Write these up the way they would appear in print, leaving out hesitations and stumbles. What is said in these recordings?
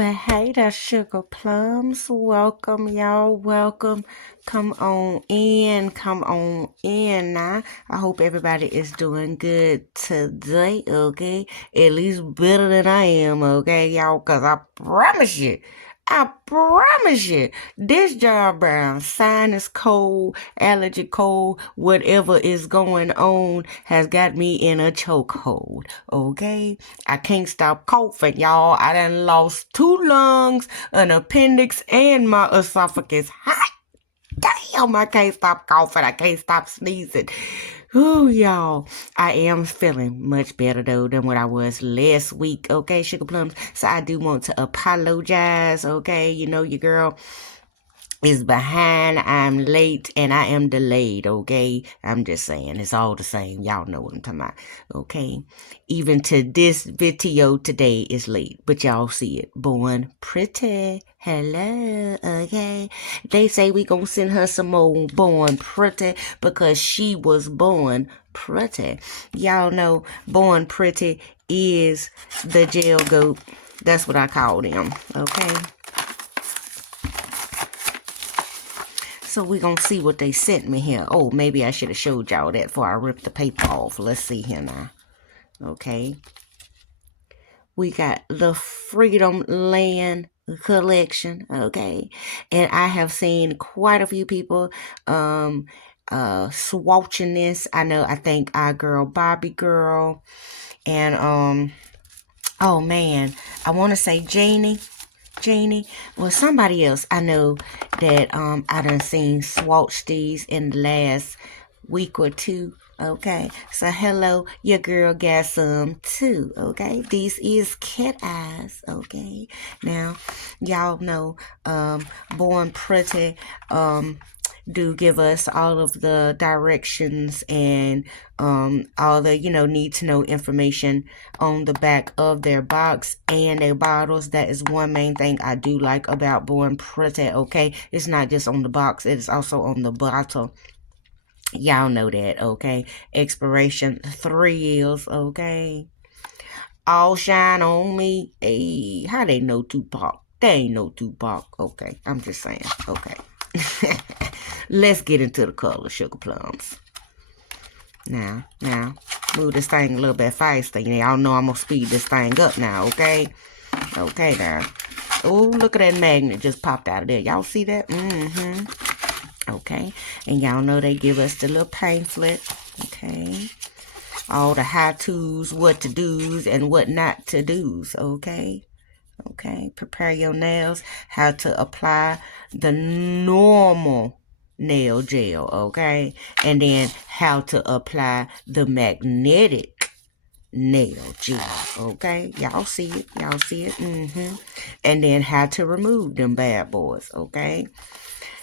Well, hey there, sugar plums. Welcome, y'all. Welcome. Come on in now. I hope everybody is doing good today, okay? At least better than I am, okay, y'all? Because I promise you, this job brown, sinus cold, allergy cold, whatever is going on has got me in a chokehold, okay? I can't stop coughing, y'all. I done lost 2 lungs, an appendix, and my esophagus. Hot damn, I can't stop coughing. I can't stop sneezing. Ooh, y'all. I am feeling much better, though, than what I was last week, okay, sugar plums? So I do want to apologize, okay? You know, your girl is behind, I'm late, and I am delayed, okay? I'm just saying, it's all the same. Y'all know what I'm talking about, okay? Even to this video today is late, but y'all see it. Born pretty. Hello, okay? They say we gonna send her some more born pretty because she was born pretty. Y'all know born pretty is the jail goat. That's what I call them, okay? So we're going to see what they sent me here. Oh, maybe I should have showed y'all that before I ripped the paper off. Let's see here now. Okay. We got the Freedom Land collection. Okay. And I have seen quite a few people swatching this. I think our girl Bobby Girl and oh man, I want to say Janie, well, somebody else I know that I done seen swatch these in the last week or two. Okay, so hello, your girl got some too. Okay, these is cat eyes. Okay, now y'all know Born Pretty do give us all of the directions and all the need to know information on the back of their box and their bottles. That is one main thing I do like about Born Pretty. Okay, it's not just on the box, it is also on the bottle. Y'all know that, okay? Expiration 3 years, okay? All shine on me. Hey, how they know Tupac? They ain't no Tupac. Okay, I'm just saying. Okay. Let's get into the color, sugar plums. Now, move this thing a little bit faster. Y'all know I'm gonna speed this thing up now, okay? Okay, there. Oh, look at that magnet just popped out of there. Y'all see that? Okay, and y'all know they give us the little pamphlet, okay? All the how-tos, what to do's, and what not to do's, okay? Okay, prepare your nails, how to apply the normal nail gel, okay? And then how to apply the magnetic nail gel, okay? Y'all see it, And then how to remove them bad boys, okay?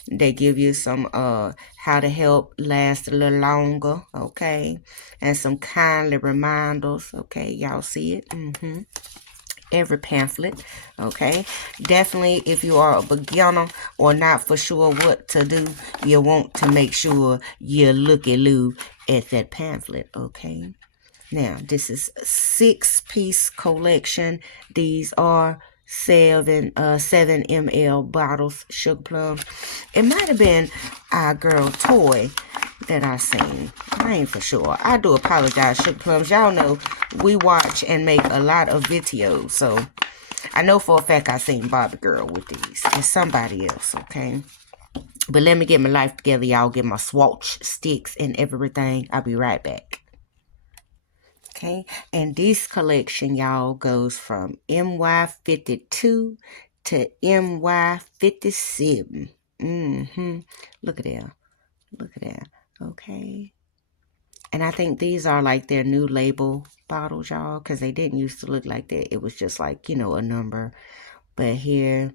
They give you some how to help last a little longer, okay? And some kindly reminders, okay? Y'all see it? Every pamphlet, okay? Definitely, if you are a beginner or not for sure what to do, you want to make sure you looky-loo at that pamphlet, okay? Now, this is a 6-piece collection. These are 7 ml bottles, sugar plums. It might have been our girl Toy that I seen. I ain't for sure. I do apologize, sugar plums. Y'all know we watch and make a lot of videos, so I know for a fact I seen Bobby Girl with these and somebody else, okay? But let me get my life together, y'all. Get my swatch sticks and everything. I'll be right back. Okay, and this collection, y'all, goes from MY52 to MY57. Look at that. Look at that. Okay. And I think these are like their new label bottles, y'all, because they didn't used to look like that. It was just like, a number. But here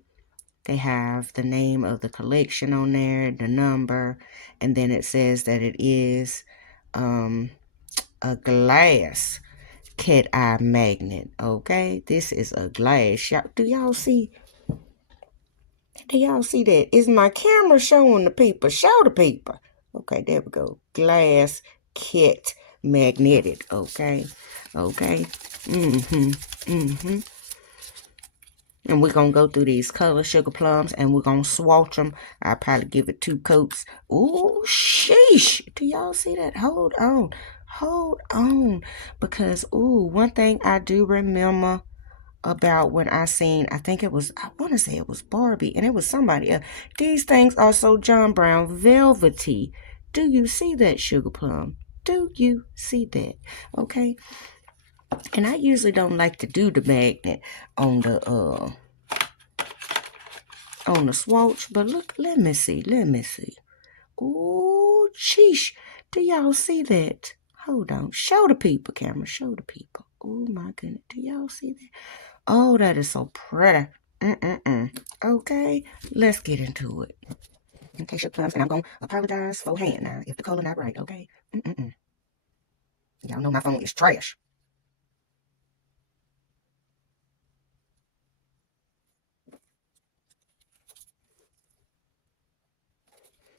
they have the name of the collection on there, the number, and then it says that it is a glass cat eye magnet, okay? This is a glass. Do y'all see? Do y'all see that? Is my camera showing the people? Show the people. Okay, there we go. Glass cat magnetic, okay? Okay. And we're going to go through these color sugar plums and we're going to swatch them. I'll probably give it 2 coats. Ooh, sheesh. Do y'all see that? Hold on. Hold on. Because, ooh, one thing I do remember about when I seen, I want to say it was Barbie, and it was somebody else. These things are so John Brown velvety. Do you see that, sugar plum? Do you see that? Okay. And I usually don't like to do the magnet on the swatch, but look, let me see. Ooh, sheesh. Do y'all see that? Hold on. Show the people, camera. Show the people. Oh my goodness. Do y'all see that? Oh, that is so pretty. Okay, let's get into it. Okay, sugar plums, and I'm going to apologize for hand now if the color not right, okay? Y'all know my phone is trash.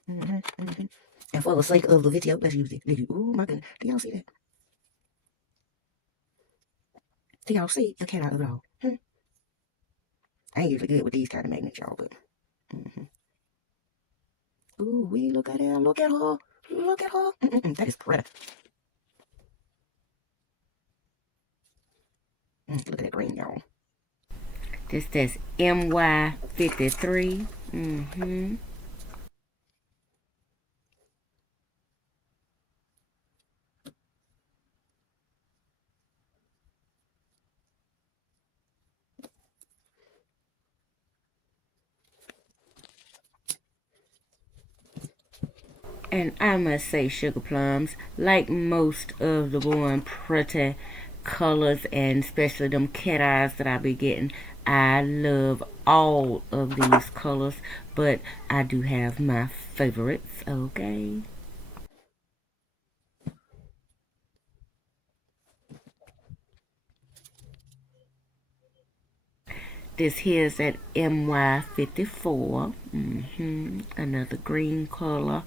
And for the sake of the video, let's use it. Oh my goodness. Do y'all see that? Do y'all see? You cannot at all. I ain't usually good with these kind of magnets, y'all, but. Ooh, we look at her. Look at her. Look at her. That is pretty. Look at that green, y'all. This says MY53. And I must say, sugar plums, like most of the born pretty colors, and especially them cat eyes that I be getting, I love all of these colors, but I do have my favorites, okay? This here's at MY54. Another green color.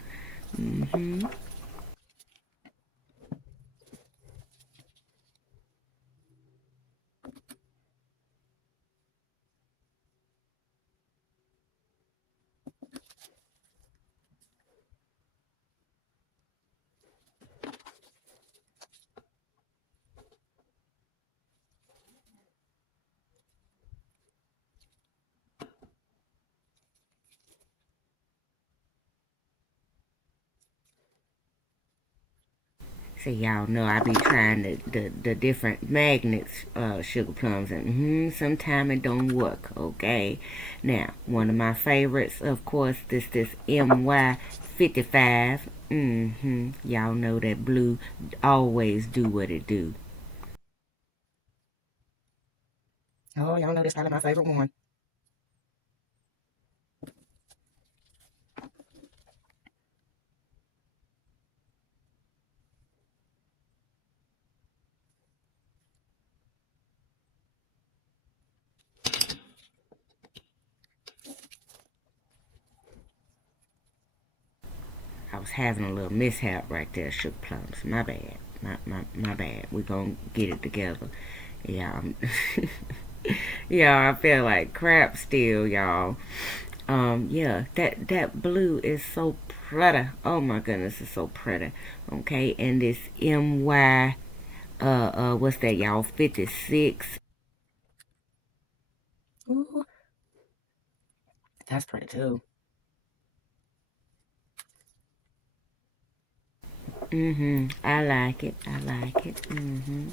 So y'all know I be trying the different magnets, sugar plums, and sometimes it don't work. Okay, now one of my favorites, of course, this MY55. Y'all know that blue always do what it do. Oh, y'all know this probably my favorite one. I was having a little mishap right there, sugar plums. My bad. My bad. We gonna get it together. Yeah, yeah, I feel like crap still, y'all. Yeah, that blue is so pretty. Oh my goodness, it's so pretty. Okay, and this MY, what's that, y'all? 56. Ooh, that's pretty too. I like it. I like it. Mm-hmm.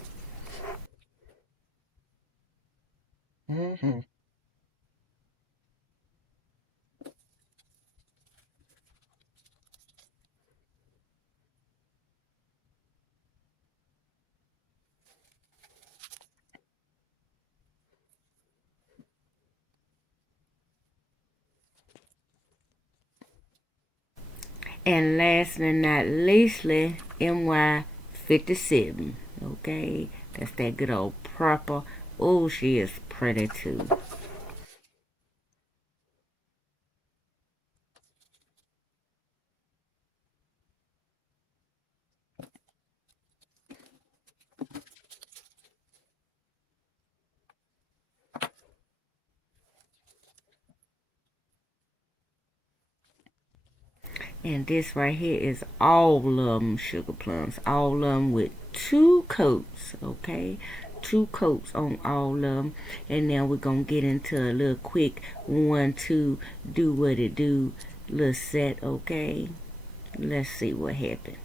And last but not leastly, MY57. Okay, that's that good old purple. Oh, she is pretty too. And this right here is all of them sugar plums. All of them with 2 coats, okay? 2 coats on all of them. And now we're going to get into a little quick 1, 2, do what it do little set, okay? Let's see what happened.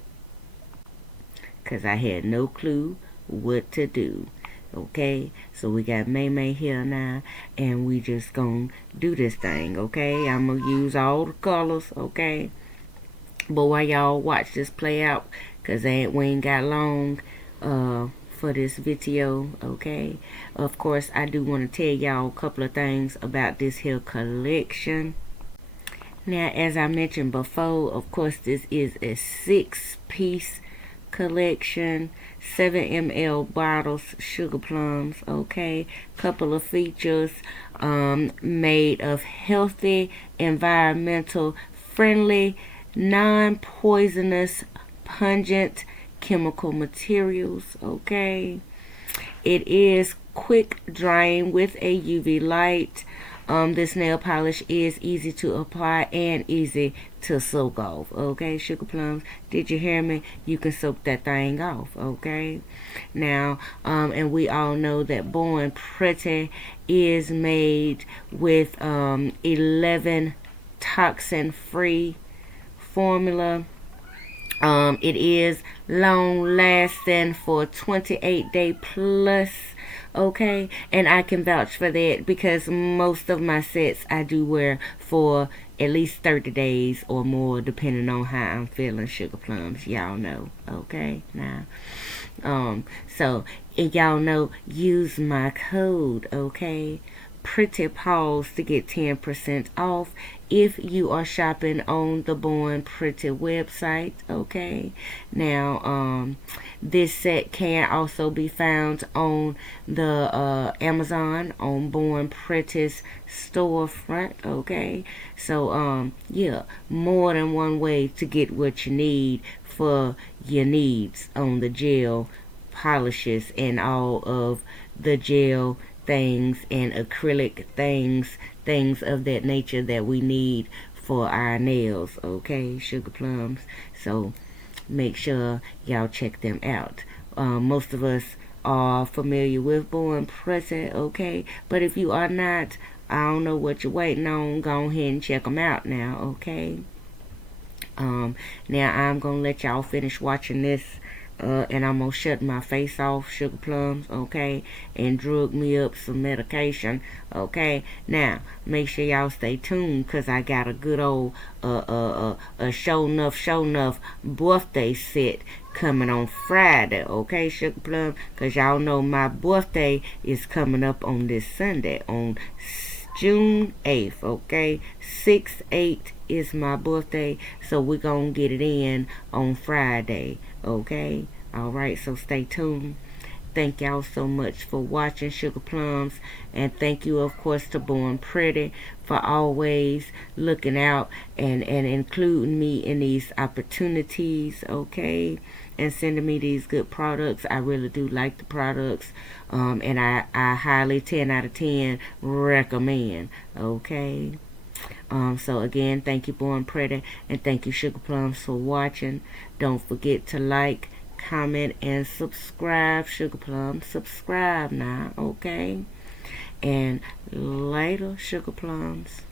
Because I had no clue what to do. Okay, so we got May here now, and we just gonna do this thing, okay? I'm gonna use all the colors, okay? But while y'all watch this play out, because we ain't got long for this video, okay? Of course, I do want to tell y'all a couple of things about this here collection. Now, as I mentioned before, of course, this is a 6-piece collection, 7 ml bottles, sugar plums, okay? Couple of features, made of healthy, environmental friendly, non-poisonous, pungent chemical materials, okay? It is quick drying with a UV light. This nail polish is easy to apply and easy to soak off, okay? Sugar plums, did you hear me? You can soak that thing off, okay? Now, and we all know that Born Pretty is made with 11 toxin-free formula. It is long lasting for 28-day plus, okay? And I can vouch for that because most of my sets I do wear for at least 30 days or more, depending on how I'm feeling, sugar plums. Y'all know, okay? Now, so y'all know, use my code, okay? PRETTIPAWS to get 10% off if you are shopping on the Born Pretty website, okay? Now, this set can also be found on the Amazon, on Born Pretty's storefront, okay? So, yeah, more than one way to get what you need for your needs on the gel polishes and all of the gel things and acrylic things of that nature that we need for our nails, okay, sugar plums? So make sure y'all check them out. Most of us are familiar with Born Pretty, okay? But if you are not, I don't know what you're waiting on. Go ahead and check them out now, okay? Now I'm gonna let y'all finish watching this, and I'm gonna shut my face off, sugar plums, okay, and drug me up some medication, okay? Now make sure y'all stay tuned, because I got a good old show enough birthday set coming on Friday, okay, sugar plum? Because y'all know my birthday is coming up on this Sunday, on June 8th, okay? 6/8 is my birthday, so we're gonna get it in on Friday, okay? Alright, so stay tuned. Thank y'all so much for watching, sugar plums, and thank you, of course, to Born Pretty for always looking out and including me in these opportunities, okay, and sending me these good products. I really do like the products, and I highly 10 out of 10 recommend, okay? So again, thank you, Born Pretty, and thank you, sugar plums, for watching. Don't forget to like, comment, and subscribe, sugar plums. Subscribe now, okay? And later, sugar plums.